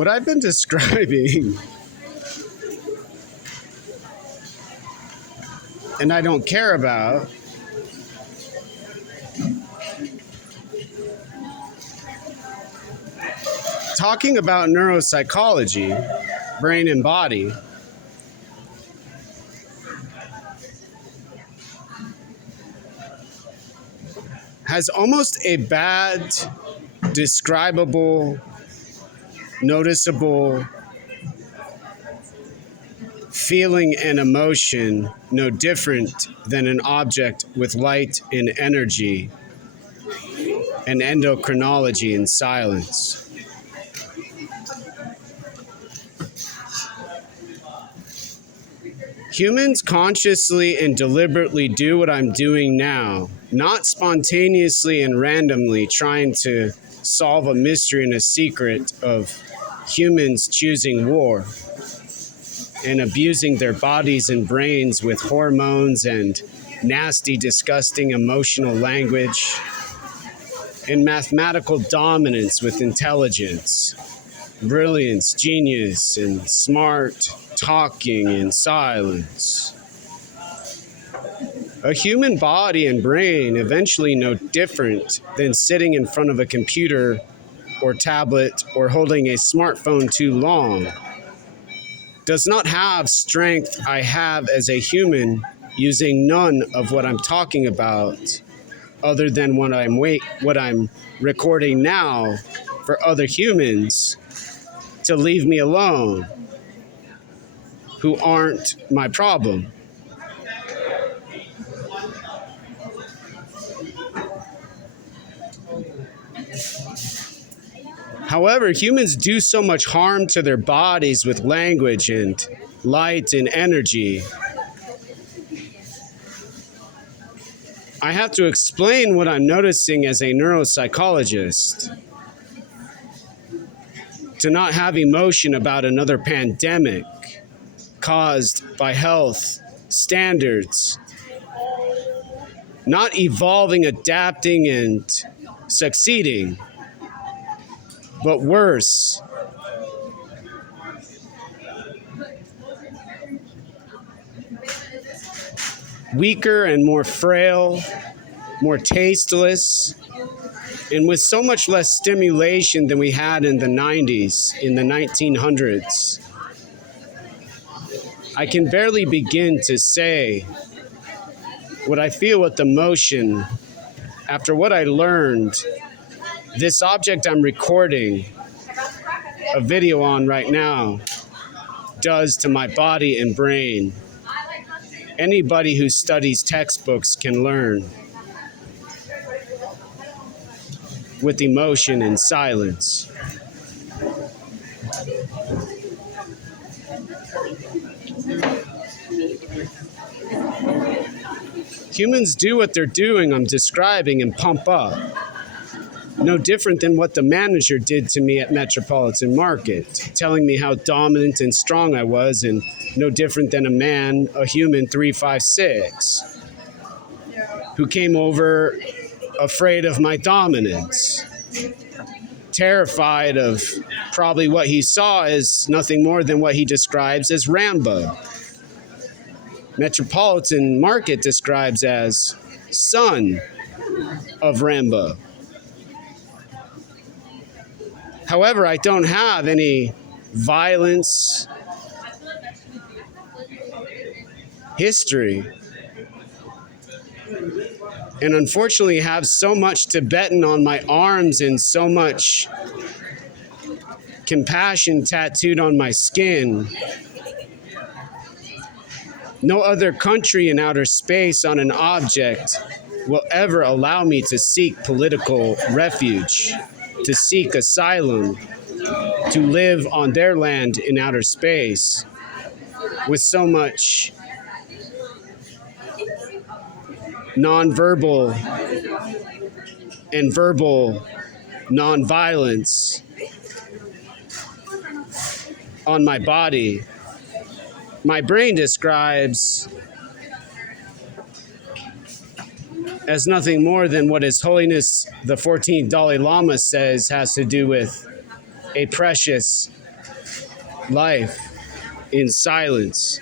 What I've been describing, and I don't care about, talking about neuropsychology, brain and body, has almost a bad, describable, noticeable feeling and emotion no different than an object with light and energy and endocrinology and silence. Humans consciously and deliberately do what I'm doing now, not spontaneously and randomly trying to solve a mystery and a secret of humans choosing war and abusing their bodies and brains with hormones and nasty, disgusting emotional language and mathematical dominance with intelligence, brilliance, genius, and smart talking and silence. A human body and brain, eventually no different than sitting in front of a computer or tablet or holding a smartphone too long, does not have strength I have as a human using none of what I'm talking about other than what I'm recording now for other humans to leave me alone, who aren't my problem. However, humans do so much harm to their bodies with language and light and energy. I have to explain what I'm noticing as a neuropsychologist. To not have emotion about another pandemic caused by health standards, not evolving, adapting, and succeeding, but worse, weaker and more frail, more tasteless, and with so much less stimulation than we had in the 90s, in the 1900s. I can barely begin to say what I feel with emotion after what I learned. This object I'm recording a video on right now does to my body and brain. Anybody who studies textbooks can learn with emotion and silence. Humans do what they're doing, I'm describing, and pump up. No different than what the manager did to me at Metropolitan Market, telling me how dominant and strong I was, and no different than a human 356, who came over afraid of my dominance, terrified of probably what he saw as nothing more than what he describes as Rambo. Metropolitan Market describes as son of Rambo. However, I don't have any violence history, and unfortunately have so much Tibetan on my arms and so much compassion tattooed on my skin. No other country in outer space on an object will ever allow me to seek political refuge, to seek asylum, to live on their land in outer space with so much nonverbal and verbal nonviolence on my body. My brain describes as nothing more than what His Holiness the 14th Dalai Lama says has to do with a precious life in silence